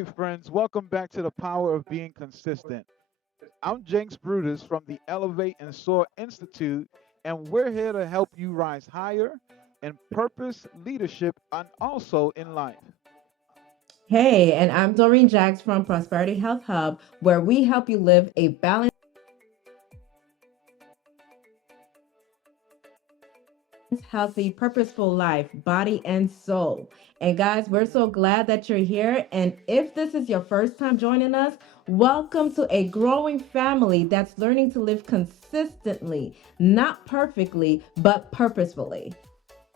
Hey, friends, welcome back to the power of being consistent. I'm Jenks Brutus from the Elevate and Soar Institute, and we're here to help you rise higher in purpose, leadership, and also in life. Hey, and I'm Dorine Jacques from Prosperity Health Hub, where we help you live a balanced, healthy, purposeful life, body and soul. And guys, we're so glad that you're here. And if this is your first time joining us, welcome to a growing family that's learning to live consistently, not perfectly, but purposefully.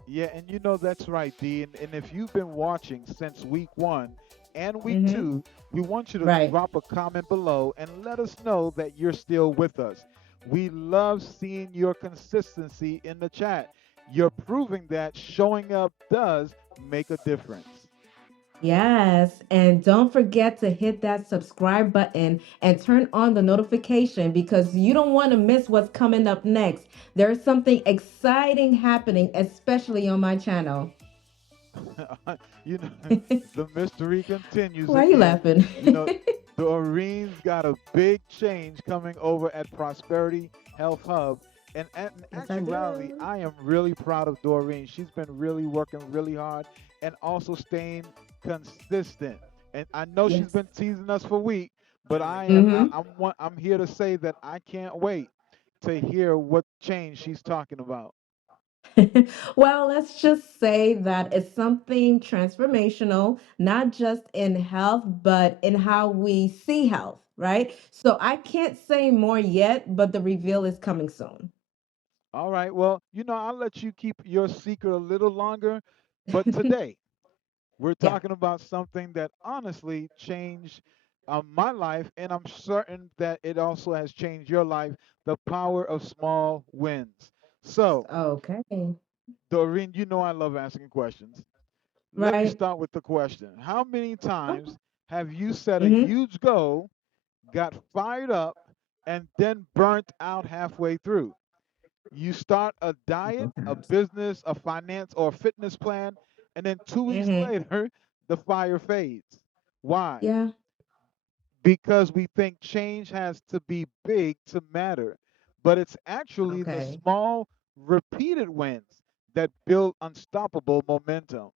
Yeah, and you know that's right, Dee. And if you've been watching since week one and week Mm-hmm. two, we want you to Right. drop a comment below and let us know that you're still with us. We love seeing your consistency in the chat. You're proving that showing up does make a difference. Yes, and don't forget to hit that subscribe button and turn on the notification because you don't want to miss what's coming up next. There's something exciting happening, especially on my channel. you know, the mystery continues Why are you again. laughing? You know, Dorene's got a big change coming over at Prosperity Health Hub. And in Yes, I actuality, do. I am really proud of Doreen. She's been really working really hard and also staying consistent. And I know she's Yes. been teasing us for weeks, but Mm-hmm. I'm here to say that I can't wait to hear what change she's talking about. Well, let's just say that it's something transformational, not just in health, but in how we see health, right? So I can't say more yet, but the reveal is coming soon. All right. Well, I'll let you keep your secret a little longer, but today we're Yeah. talking about something that honestly changed my life, and I'm certain that it also has changed your life, the power of small wins. So, Okay. Doreen, you know I love asking questions. Let me Right. start with the question. How many times have you set a Mm-hmm. huge goal, got fired up, and then burnt out halfway through? You start a diet, Multiple a times. business, a finance, or a fitness plan, and then 2 weeks Mm-hmm. later, the fire fades. Why? Yeah. Because we think change has to be big to matter. But it's actually the Okay. small, repeated wins that build unstoppable momentum.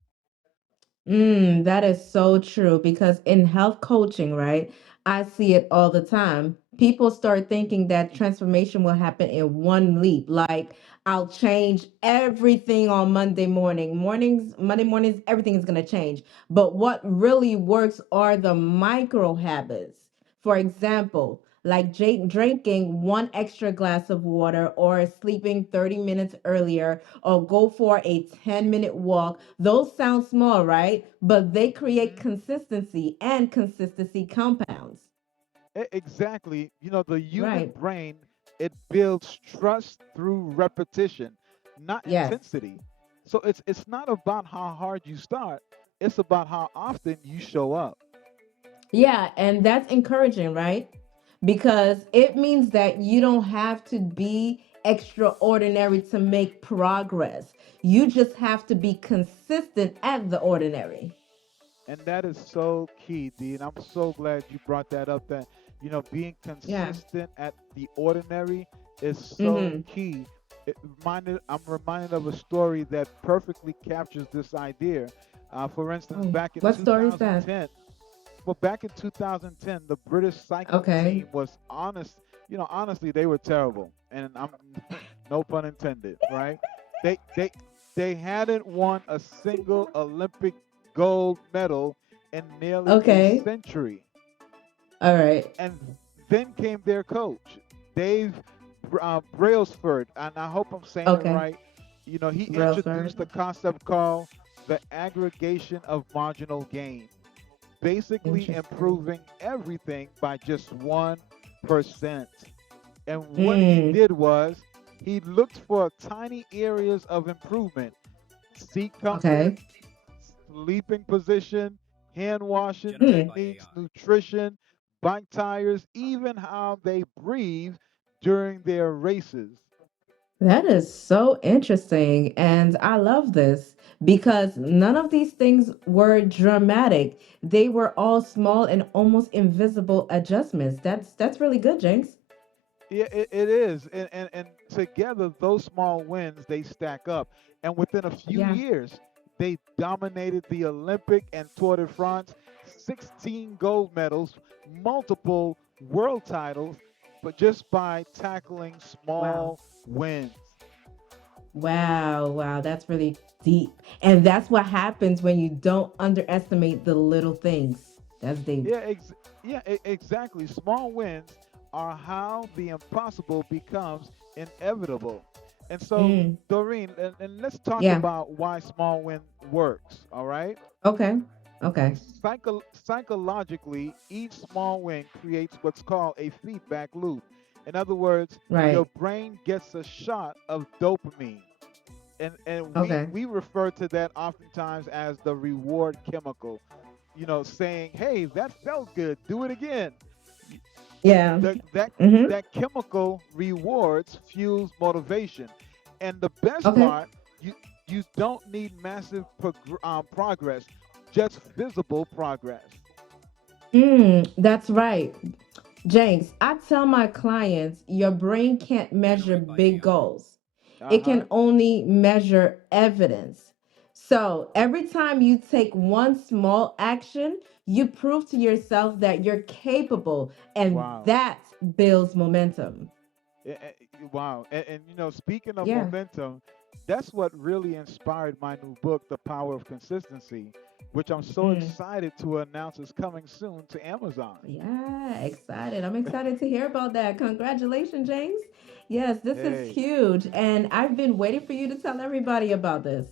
That is so true because in health coaching, right, I see it all the time. People start thinking that transformation will happen in one leap. Like, I'll change everything on Monday morning. Monday mornings, everything is going to change. But what really works are the micro habits. For example, like drinking one extra glass of water or sleeping 30 minutes earlier or go for a 10-minute walk. Those sound small, right? But they create Hmm. consistency, and consistency compounds. Exactly. The human Right. brain, it builds trust through repetition, not Yes. intensity. So it's not about how hard you start, it's about how often you show up. Yeah, and that's encouraging, right? Because it means that you don't have to be extraordinary to make progress. You just have to be consistent at the ordinary. And that is so key, D. And I'm so glad you brought that up. That being Yeah. consistent at the ordinary is so Mm-hmm. key. I'm reminded of a story that perfectly captures this idea. For instance, Oh, back in what story is that? 2010, well, back in 2010, the British cycling Okay. team was honest. Honestly, they were terrible, and I'm no pun intended, right? They they they hadn't won a single Olympic gold medal in nearly a Okay. century. All right. And then came their coach, Dave Brailsford, and I hope I'm saying it Okay. right. He Brailsford. introduced a concept called the aggregation of marginal gain, basically Interesting. improving everything by just 1%. And what he Mm. did was he looked for tiny areas of improvement: seat comfort, Okay. sleeping position, hand washing Mm. techniques, nutrition, bike tires, even how they breathe during their races. That is so interesting. And I love this because none of these things were dramatic. They were all small and almost invisible adjustments. That's really good, Jinx. Yeah, it is. And together, those small wins, they stack up. And within a few Yeah. years, they dominated the Olympic and Tour de France, 16 gold medals, multiple world titles, but just by tackling Wow. small wins. Wow, wow, that's really deep. And that's what happens when you don't underestimate the little things. That's deep. Yeah, exactly. Small wins are how the impossible becomes inevitable. And so, Mm, Doreen, and let's talk yeah. about why small win works. All right. Okay. Okay. Psychologically, each small win creates what's called a feedback loop. In other words, your Right. brain gets a shot of dopamine. And we, Okay. we refer to that oftentimes as the reward chemical, saying, hey, that felt good, do it again. Yeah. The, that, Mm-hmm. that chemical rewards fuels motivation. And the best Okay. part, you don't need massive progress, just visible progress. That's right. James, I tell my clients your brain can't measure big goals. Uh It huh. can only measure evidence. So every time you take one small action, you prove to yourself that you're capable, and Wow. that builds momentum. Wow. And speaking of Yeah. momentum, that's what really inspired my new book, The Power of Consistency, which I'm so Mm. excited to announce is coming soon to Amazon. Yeah, excited. I'm excited to hear about that. Congratulations, James. Yes, this is Hey. huge. And I've been waiting for you to tell everybody about this.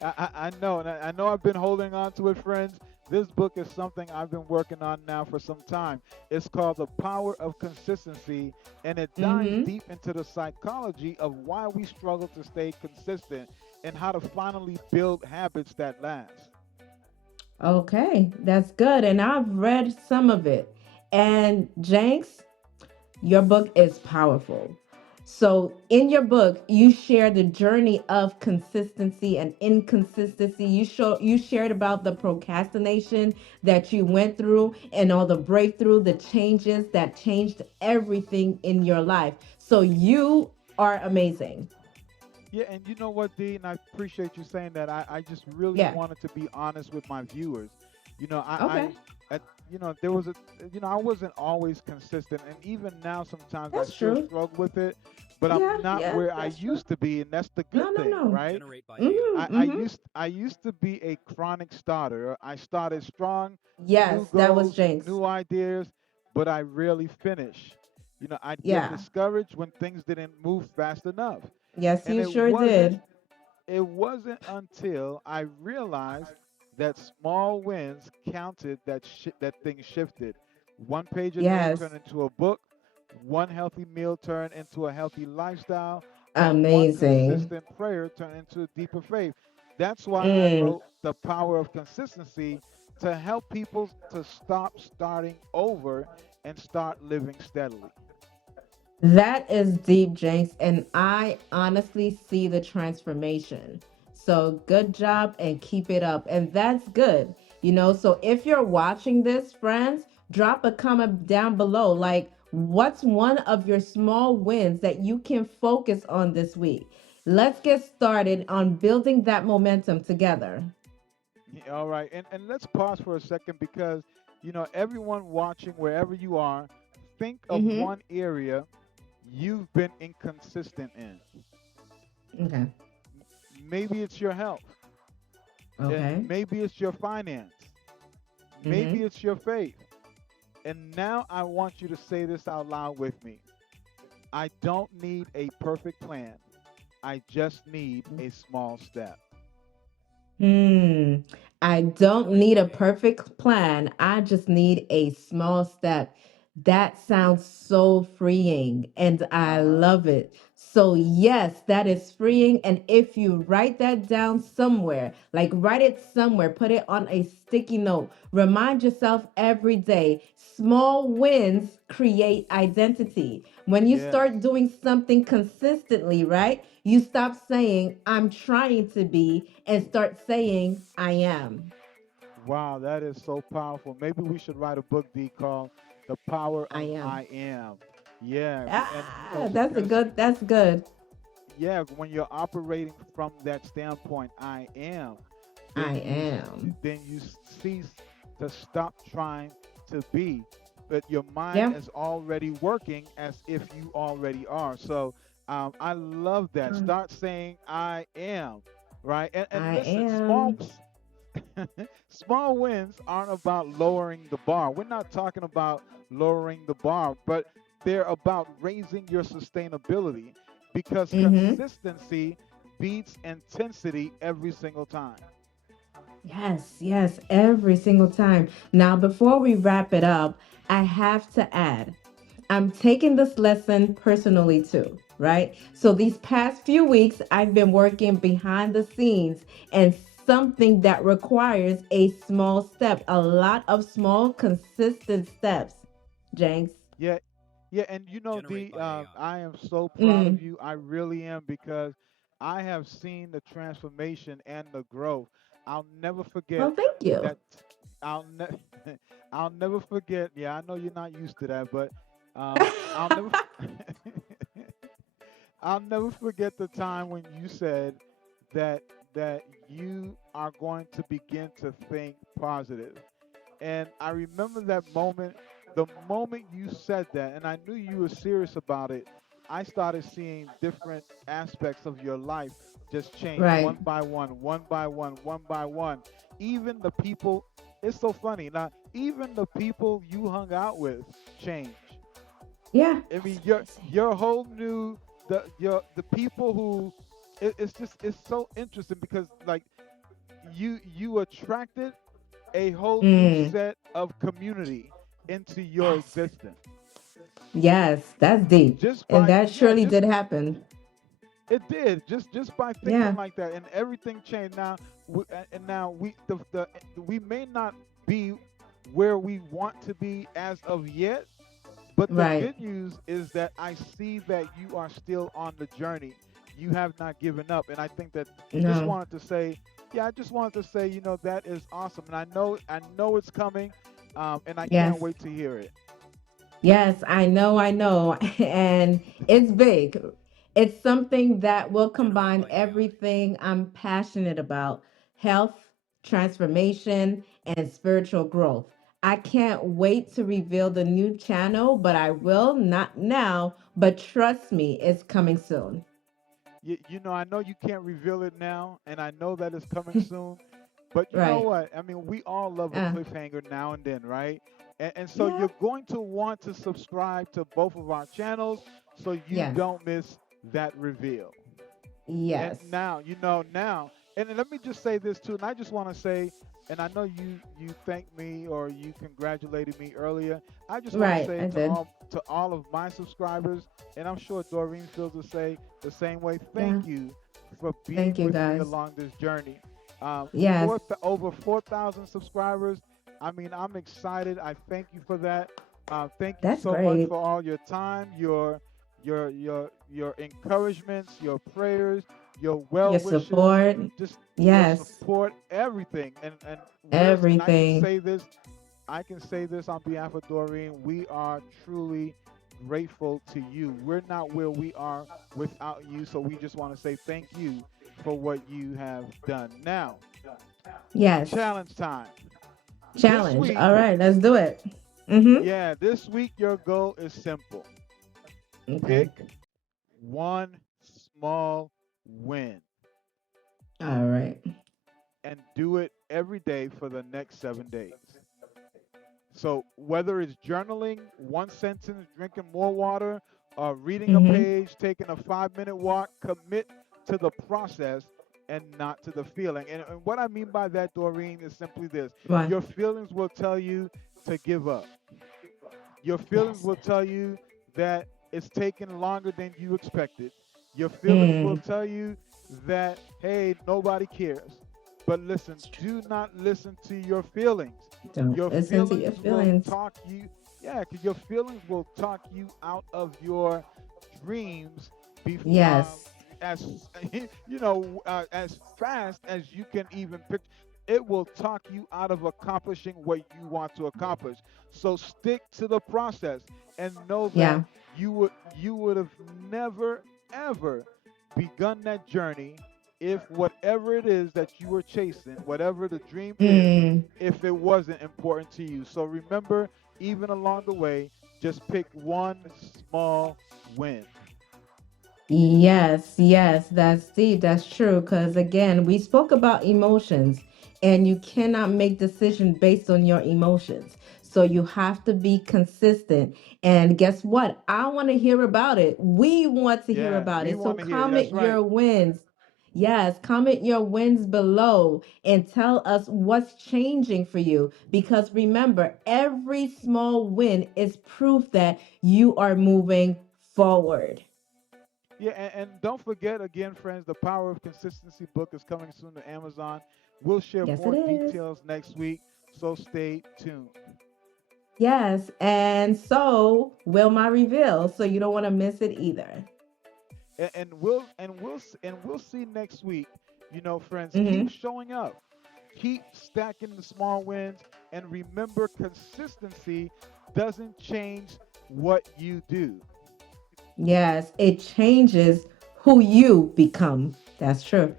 I know, and I know I've been holding on to it, friends. This book is something I've been working on now for some time. It's called The Power of Consistency, and it dives Mm-hmm. deep into the psychology of why we struggle to stay consistent and how to finally build habits that last. Okay, that's good. And I've read some of it. And Jenks, your book is powerful. So, in your book, you share the journey of consistency and inconsistency. You shared about the procrastination that you went through and all the breakthrough, the changes that changed everything in your life. So, you are amazing. Yeah, and you know what, Dee, and I appreciate you saying that. I just really Yeah. wanted to be honest with my viewers. You know, Okay. at, there was I wasn't always consistent, and even now sometimes I That's still true. struggle with it, but I'm Yeah. not Yeah. where I That's true. used to be, and that's the good No, no, thing, no. right? Mm-hmm. Mm-hmm. I used to be a chronic starter. I started strong, new Yes, that was goals, Jenks. new ideas, but I rarely finish. I'd get Yeah. discouraged when things didn't move fast enough. Yes, And you sure did. it wasn't until I realized that small wins counted that things shifted. One page a day Yes. turned into a book, one healthy meal turned into a healthy lifestyle, and one Amazing. consistent prayer turned into a deeper faith. That's why I Mm, wrote The Power of Consistency, to help people to stop starting over and start living steadily. that is deep, Jenks, and I honestly see the transformation. So good job and keep it up. And that's good. So if you're watching this, friends, drop a comment down below. Like, what's one of your small wins that you can focus on this week? Let's get started on building that momentum together. Yeah, all right, and let's pause for a second because everyone watching wherever you are, think of Mm-hmm. one area you've been inconsistent in. Okay. Maybe it's your health, and Okay. maybe it's your finance, maybe Mm-hmm. it's your faith. And now I want you to say this out loud with me. I don't need a perfect plan. I just need a small step. Hmm. I don't need a perfect plan. I just need a small step. That sounds so freeing and I Uh-huh. love it. So, yes, that is freeing. And if you write that down somewhere, like write it somewhere, put it on a sticky note, remind yourself every day small wins create identity. When you Yes. start doing something consistently, right? You stop saying, I'm trying to be, and start saying, I am. Wow, that is so powerful. Maybe we should write a book, D, called The Power I of am. I Am. Yeah, and Ah, that's a because good, that's good. yeah, when you're operating from that standpoint, I am, I then am. cease to stop trying to be, but your mind Yeah. is already working as if you already are. So I love that. Start saying I am, right? And I listen, am. small wins aren't about lowering the bar. We're not talking about lowering the bar, but they're about raising your sustainability because Mm-hmm. consistency beats intensity every single time. Yes, yes, every single time. Now, before we wrap it up, I have to add, I'm taking this lesson personally too, right? So these past few weeks, I've been working behind the scenes and something that requires a small step, a lot of small, consistent steps. Jenks. Yeah, yeah, and the I am so proud of Mm. you. I really am because I have seen the transformation and the growth. I'll never forget Oh, thank you. that. I'll ne- I'll never forget. Yeah, I know you're not used to that, but I'll never I'll never forget the time when you said that you are going to begin to think positive. And I remember that moment, the moment you said that, and I knew you were serious about it. I started seeing different aspects of your life just change Right. one by one, one by one, one by one. Even the people, it's so funny. Now, even the people you hung out with change. Yeah. I mean, That's amazing. your whole new the people who it's so interesting because like you attracted a whole new Mm. set of community into your Yes. existence Yes, that's deep. just And by that yeah surely just did happen. it did just by thinking Yeah. like that and everything changed now and now we may not be where we want to be as of yet. But the Right. good news is that I see that you are still on the journey. You have not given up. And I think that just No. wanted to say, yeah, I just wanted to say, that is awesome. And I know it's coming, and I can't Yes. wait to hear it. Yes, I know, I know. And it's big. It's something that will combine everything I'm passionate about: health, transformation, and spiritual growth. I can't wait to reveal the new channel, but I will not now. But trust me, it's coming soon. I know you can't reveal it now, and I know that it's coming soon. But you know Right. what? I mean, we all love a Uh, cliffhanger now and then, right? And so yeah. you're going to want to subscribe to both of our channels so you Yes. don't miss that reveal. And Yes. now, and let me just say this too. And I just want to say, and I know you thanked me or you congratulated me earlier. I just want to Right. say I did. to all of my subscribers, and I'm sure Doreen feels the same way. Thank Yeah. you for being Thank you, with me guys. along this journey. Yes. Over 4,000 subscribers. I mean, I'm excited. I thank you for that. Thank you That's so much great. for all your time, your encouragements, your prayers, your well Your wishes, support. just your Yes. support, everything. And Everything. I can say this on behalf of Doreen. We are truly grateful to you. We're not where we are without you, so we just want to say thank you for what you have done. Now, Yes. challenge time. This Challenge. week, All right, let's do it. Mm-hmm. yeah, this week your goal is simple. Okay. Pick one small win All right. and do it every day for the next 7 days. So whether it's journaling, one sentence, drinking more water, reading a Mm-hmm. page, taking a 5 minute walk, commit to the process and not to the feeling. And what I mean by that, Doreen, is simply this: Why? your feelings will tell you to give up. Your feelings Yes. will tell you that it's taking longer than you expected. Your feelings will Mm. tell you that, hey, nobody cares. But listen, It's true. do not listen to your feelings. Don't Your listen to your feelings will feelings. talk you, yeah, because your feelings will talk you out of your dreams Yes. as as fast as you can even picture. It will talk you out of accomplishing what you want to accomplish. So stick to the process and know that Yeah. you would have never ever begun that journey if whatever it is that you were chasing, whatever the dream is, Mm. if it wasn't important to you. So remember, even along the way, just pick one small win. Yes, yes, that's deep. That's true. Because again, we spoke about emotions, and you cannot make decisions based on your emotions. So you have to be consistent. And guess what? I want to hear about it. We want to hear Yeah, about we it. So want to hear. That's comment right. your wins. Yes, comment your wins below and tell us what's changing for you. Because remember, every small win is proof that you are moving forward. Yeah, and don't forget again, friends, the Power of Consistency book is coming soon to Amazon. We'll share Yes, it more is. details next week, so stay tuned. Yes, and so will my reveal, so you don't want to miss it either. And we'll see next week. Friends, keep Hmm. showing up, keep stacking the small wins, and remember, consistency doesn't change what you do. Yes, it changes who you become. That's true.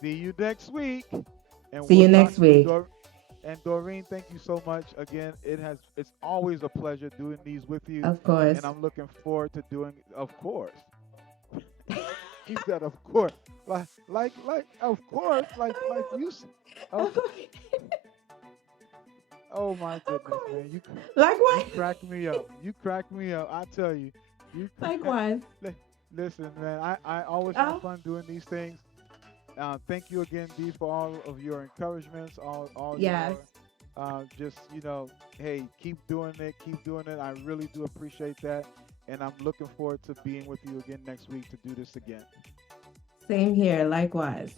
See you next week, and See we'll you talk next to you, week. And Doreen, thank you so much again. It's always a pleasure doing these with you, Of and course. I'm looking forward to doing. Of course, he said, "Of course," of course, like you. Of Oh my Of goodness, course. man, you Likewise. crack me up. You crack me up. I tell you, you. Likewise. Li- Listen, man, I always have Oh, fun doing these things. Thank you again, D, for all of your encouragements, all yes. your just hey, keep doing it. I really do appreciate that, and I'm looking forward to being with you again next week to do this again. Same here. Likewise.